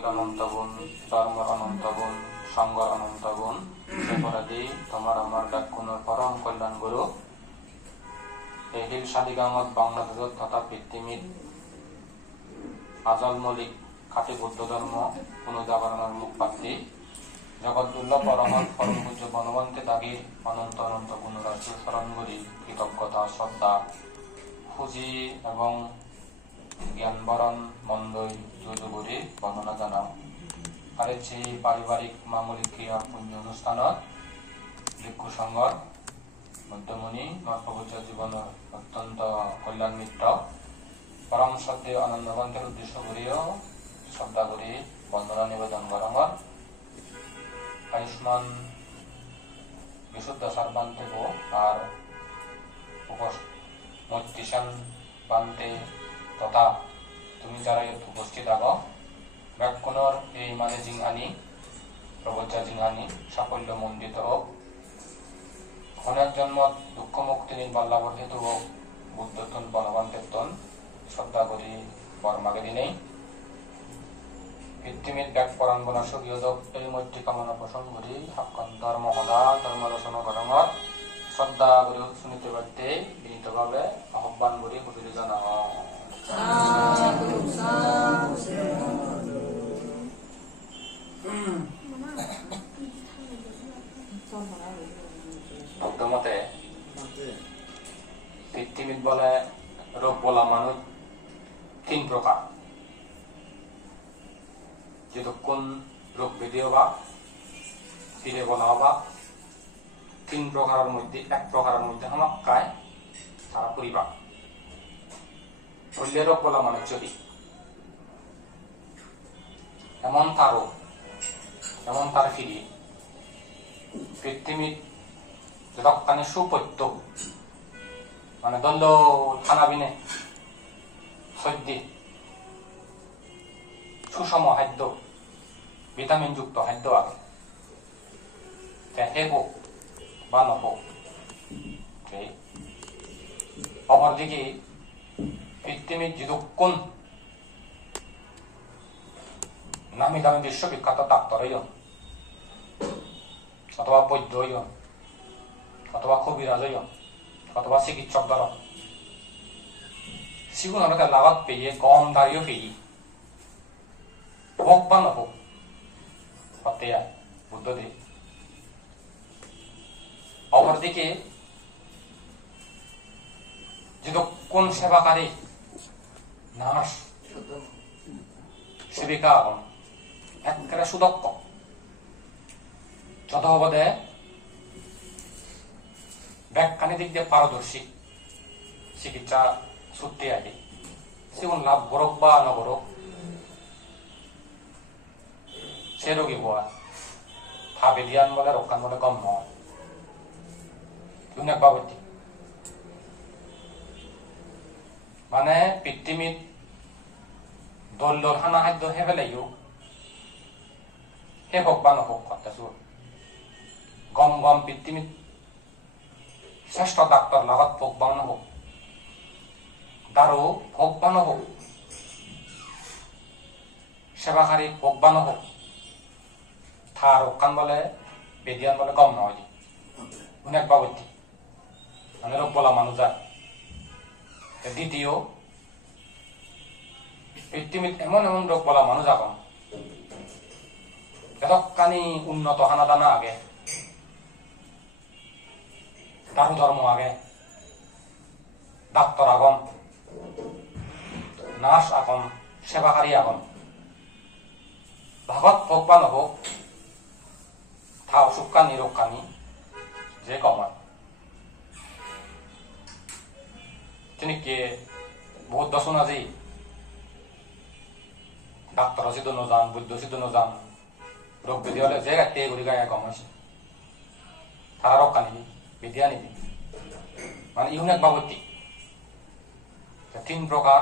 ভক্তির অনন্ত গুণ, ধর্মের অনন্ত গুণ, সঙ্গর অনন্ত গুণ, সেপরাধী তোমার আমার ব্যাকুণর পরম কল্যাণ গুরু এই হিল সাদিগামত বাংলাদেশত তথা পৃথিবীর আজল মৌলিক খাঁটি বৌদ্ধ ধর্ম পুনর্জাগরণের মুখ প্রাপ্তি জগৎ দুর্লভ পরমত পরম পূজ্য বনবন্তে দাগি অনন্ত অনন্ত গুণরাশি স্মরণ করি কৃতজ্ঞতা শ্রদ্ধা খুঁজি এবং জ্ঞানবরণ মন্দই যুযুগুরি বর্ণনা জানাও। আর সেই পারিবারিক মাঙ্গলিক ক্রিয়া পুণ্য অনুষ্ঠানত ভিক্ষু সংঘর মধ্যমণি মহাপ্রভুজ জীবনের অত্যন্ত কল্যাণ মিত্র পরম শ্রদ্ধে আনন্দবন্তের উদ্দেশ্য করিও শ্রদ্ধা করি বন্দনা নিবেদন গরমর আয়ুষ্মান বিশুদ্ধ সার্বান্তে গো আর মৈত্রীশান বান্তে তথা তুমি যারা উপস্থিত আগো ব্যাকুণর এই মানে জিংহানি প্রবজ্জা জিংহানি সাফল্য মন্ডিত হোক, অনেক জন্মত দুঃখ মুক্তি নির্বাণ লাভর হেতু হোক, বুদ্ধতন বনবন্তের তন শ্রদ্ধা করি বর্মাকে দিনেই পৃথিবীর ব্যাক পরাণ বনা সুবিয়োজক এই মৈত্রী কামনা পোষণ করি হাক্কন ধর্ম সদা ধর্ম দর্শন গরমত শ্রদ্ধা করি শুনিতে পারতে বিনীতভাবে আহ্বান করি হুজুরি জানাও। ভক্তমতে পৃথিবীত বলে রোগ বলা মানুষ তিন প্রকার, যতক্ষণ রোগ ব্যাধি হবা ফিরে বলা হবা তিন প্রকারের মধ্যে এক প্রকারের মধ্যে আমার কায় তারা পরিবার শরীরে রোগ বলা মানুষ যদি এমন তারও এমন তার ফিরি পৃথিবীর যতক্ষণে সুপত্য মানে দ্বন্দ্ব থানাবিনে সদ্যে সুষম খাদ্য ভিটামিন যুক্ত খাদ্য আছে হে হোক বা নহোক। অপরদিকে পৃথিবীর যতক্ষণ নামি দামি বিশ্ববিখ্যাত ডাক্তার হইন অথবা বৈদ্য হইন অথবা কবিরাজ হইন অথবা চিকিৎসক দ্বারা সিগুণ আমাকে লাভত পেয়ে কম দাঁড়িয়েও পেয়ে হোক বা নহোক হতে বুদ্ধদেব। অপরদিকে যতক্ষণ সেবাকারী নার্স সেবিকা একেবারে সুদক্ষ যথোপদে ব্যাখ্যানি দিক দিয়ে পারদর্শী চিকিৎসা সত্যি আগে সেগুন লাভ করুক বা নকরুক সে রোগী হওয়া ভাবে দিয়ান বলে রক্ষান বলে কম নয় বাবতী মানে পৃথিবীর দল্লর হানা খাদ্য হে ফেলাইও হে হোক বা নহোক করতেছো গম গম পৃথিবীর শ্রেষ্ঠ ডাক্তার লাভত হোক বা নহোক দারো হোক বা নহোক সেবাকারী হোক বা নহোক থা রক্ষান বলে বেদিয়ান বলে কম নয় অনেক বাবতী মানে রোগ বলা মানুষ যায়। দ্বিতীয় পৃথিবীত এমন এমন রোগ বলা মানুষ এখন এতখানি উন্নত হানা দানা আগে দারু ধর্ম আগে ডাক্তার আগন নার্স আগন সেবাকারী আগন ভাগত হোক বা নহোক থা অসুখকানি রোগকানি যে কমান তেনেকে বহুত দর্শন আছে ডাক্তার সিদ্ধ নজান বৈদ্য সিদ্ধ নজান রোগ ব্যাধি হলে যে গাতে ঘুরি গায়ে কম হয়েছে তারা রক্ষা নিবি বিদ্যা নিবি মানে ইউনিক বাবতী তিন প্রকার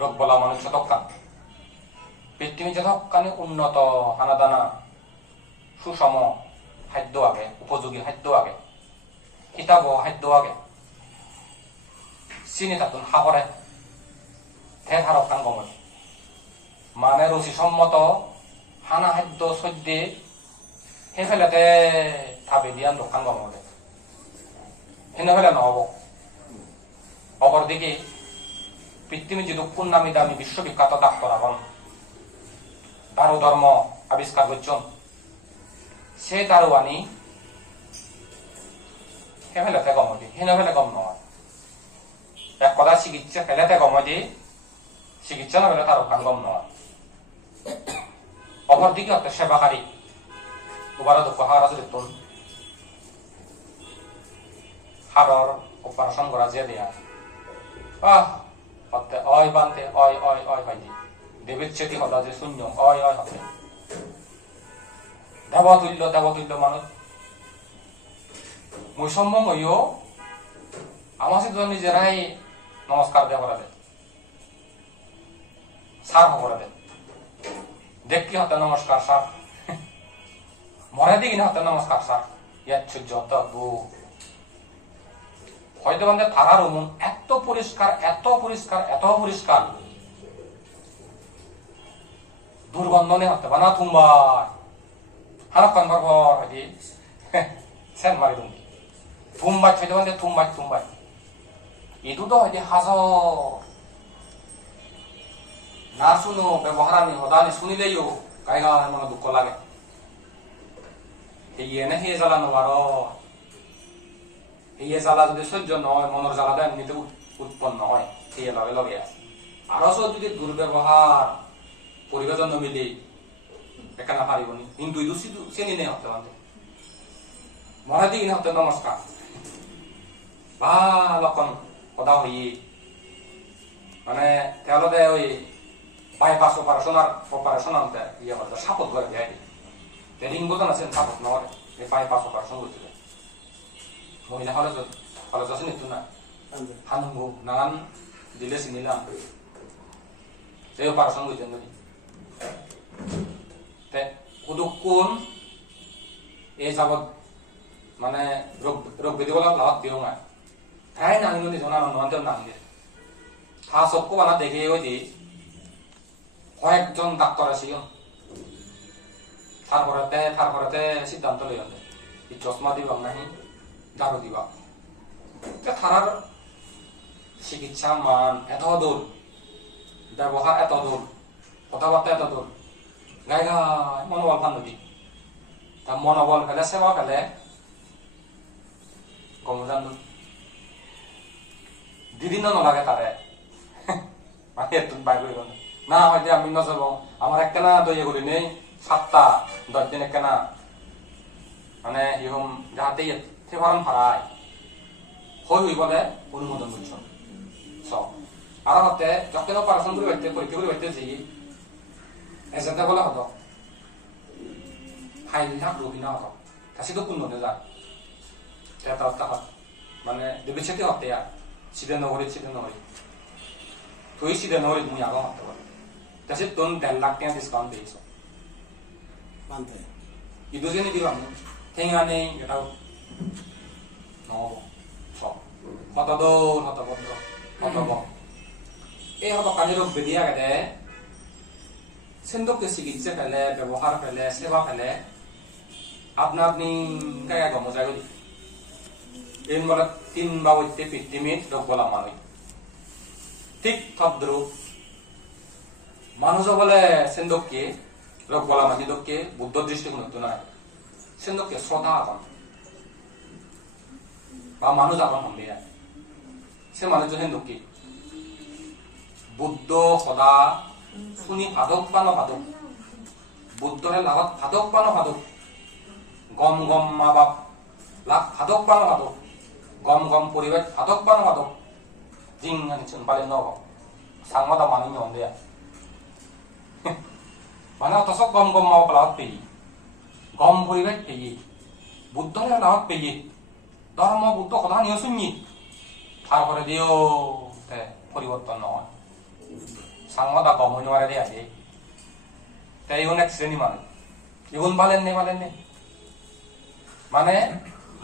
রোগ বলা মানুষ যতক্ষণ পৃথিবী যতক্ষণে উন্নত হানাদানা সুষম খাদ্য আগে উপযোগী খাদ্য আগে কিতাব খাদ্য আগে চিনি তাতুন সাগরে হে ধারকান গমত মানে ৰুচিসম্মত খানা খাদ্য চদ্যে সেইফালেতে ভাবি দিয়া দোকান বনাবলে সেনেফালে নহব অপরদিকে পৃথিবীর যে কোন নামি দামি বিশ্ববিখ্যাত ডাক্তার এখন দারু ধর্ম আবিষ্কার করছেন সে দারু আনি সেফালেতে গমদি সেনেফালে গম নয় এক কথা চিকিৎসা ফেলেতে গমদি চিকিৎসা না ফেলে তার ওখান গম নয় অপরদিকে একটা সেবাকারী উবারা দুঃখ হারা যদি তুন হাড়র অপারেশন করা যে দেয়া হতে অয় বানতে অয় অয় অয় হয় দি দেবের চেতি হতা যে শূন্য অয় অয় হতে দেবতুল্য মানুষ বৈষম্য হইও আমার সাথে নিজেরাই নমস্কার দেওয়া করে দেয় সার করে দেয় দেখি হতে নমস্কার সার মরে দিকে হতে নমস্কার সার ইয়ার সূর্য হয়তো বান্ধে থারার উমন এত পরিষ্কার এত পরিষ্কার এত পরিষ্কার দুর্গন্ধ নেই হতে বানা তুমবার হানক্ষণ পর হয়তো সেন মারি দুম তুমবাই হয়তো বান্ধে তুমবাই এটুতো হয়তো হাজার না শুনো ব্যবহারানি হদানি শুনিলেইও গায়গা মনে দুঃখ লাগে এই এনে হে জ্বালানো আরো এই জ্বালা যদি সহ্য নয় মনের জ্বালাটা এমনিতে উৎপন্ন হয় সেই লগে লগে আছে আরো সব যদি দুর্ব্যবহার পরিবেশ মিলে এখানে পারিবনি কিন্তু শ্রেণী নেই হতে পারে মনে দিন হতে নমস্কার বা লক্ষণ কথা হই মানে তেওঁলোকে ওই বাইপাস অপারেশন আনতে ইয়ে করতে সাপোর্ট করে দেয় রিং বোতন আছেন সাপোর্ট নয় এই বাইপাস অপারেশন করতে মহিলা হলে যাচ্ছে নিতো না হানুঙ্গু নানান দিলে চিনিলাম সেই অপারেশন করতেন নাকি কোন এই যাবত মানে রোগ ব্যাধি বলা লাভ দিও না তাই নাঙিল জনা নয় নাঙিলে হা চক্ষু বানা দেখে ওই যে কয়েকজন ডাক্তার আছে তারপরে সিদ্ধান্ত লই আনতে চশমা দিবা নাহি দারু দিবা থারার চিকিৎসা মান এত দূর ব্যবহার এত দূর কথাবার্তা এত দূর গাই গাই মনোবল ফান নদী তা মনোবল ফেলে সেবা ফেলে গমজান দিদিন নালাগে তারে মানে একটু বাই করিব না হয়তো আমি নজর আমার একখানা দইয়ে করি নেই 7টা 10 দিন একখানা মানে ইহম যাহাতে সেভারণ ভাড়ায় হই বলে অনুমোদন করছেন সব আর হতে যখন অপারেশন করে বাইতে পরীক্ষা করে বাইতে যাই এজেন্টে বলে হতো 2 লাখ রোগী না হতো কাছে তো কোন নদে যায় এটা মানে দেবে সেটি হতে সিধে নগরী তুই সিধে নগরী তুমি আগা হতে পারে কাছে তোন 1.5 লাখ টাকা ডিসকাউন্ট দিয়েছ মানতে itu sini bilang tingane gitu no so hoto এই হতো কাজের বেরিয়া গেলে সিন্ধুকে চিকিৎসা ফেলে ব্যবহার ফেলে সেবা ফেলে আপনি কায়া গম যায় এই বলে 3 বা হইতে পৃথিবীর রোগ বলা মানুষ ঠিক তদ্রুপ মানুষ বলে সিন্ধুকে রোগ বলা মানুষকে বুদ্ধ দৃষ্টিকোণ হতো না সিন্ধুকে শ্রদ্ধা আগন বা মানুষ আগন হন দিয়া সে মানুষজন হিন্দুকে বুদ্ধ সদা শুনি ভাদক পানো ভাদক বুদ্ধরে লাভত ভাদক পানো ভাদক গম গম মা বাপ লাভ ভাদক পানো ভাদক গম গম পরিবেশ ভাদক পানো ভাদক জিং আনিছেন পালে নব সাংমাদা মানুষ হন দিয়া মানে অথচ গম গম মা বাপ লাভত পেয়ে গম পরিবেশ পেয়ে বুদ্ধরে লাভত পেয়ে ধর্ম বুদ্ধ কথা নিয়ে শুনি তারপরে দিও পরিবর্তন নয় সাংমাদা গম হইতে পারে দেয়া যায় তাই ইগুন এক শ্রেণী মানুষ ইগুন বালেন নেই মানে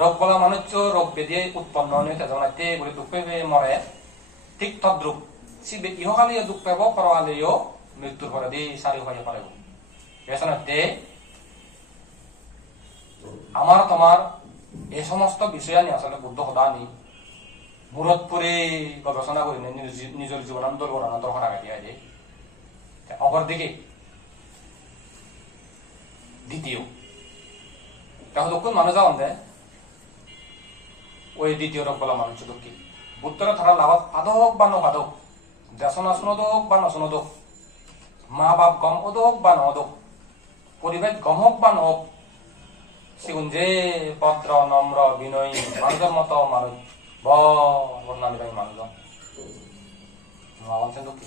রোগ বলা মানুষ রোগ বেঁধে উৎপন্ন হইতে জানাইতে বলে দুঃখ পেয়ে মরে ঠিক তদ্রুপ ইহকালে দুঃখ পাব পরকালেও মৃত্যুর পরে দিয়ে সারি হয়ে পারে এছাড়াতে আমার তোমার এই সমস্ত বিষয় নিয়ে আসলে বুদ্ধ সদানি মূরত পরে গবেষণা করি নিজের জীবনান্তর করানো দরকার আগে দিয়ে যায় অপরদিকে দ্বিতীয় তাহলে কোন মানুষ যাওয়ান দেয় ওই দ্বিতীয় রোগ বলা মানুষ দুঃখী বুদ্ধরা তারা লাভত আদক বা নবাদক দেশনা শুনদক বা নশুনদক মা বাপ গম অদক বা নদক পরিবেশ গম হোক বা নহক সেগুন যে ভদ্র নম্র বিনয়ী মানুষের মতো মানুষ বর্ণালী ভাই মানুষ মানছেন দুঃখী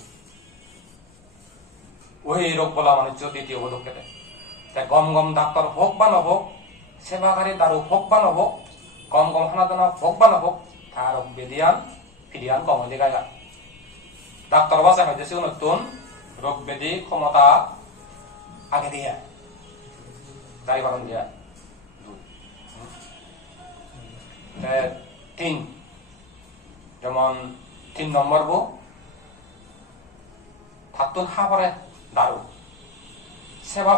ওই রোগ বলা মানুষ দ্বিতীয় পদক্ষেপে দেয় গম গম ডাক্তার হোক বা নহোক সেবাকারী দারু হোক বা নহোক গম গম হানাদানা হোক বা নহোক তার বেদিয়ান ফিরিয়ান গম দেখায় ডাক্তার বাসা হয়েছে নতুন রোগ ব্যাধি ক্ষমতা আগে দিয়ে গাড়ি বারণ দিয়া 3 যেমন 3 নম্বর বো থাকুন হা পরে দারু সেবা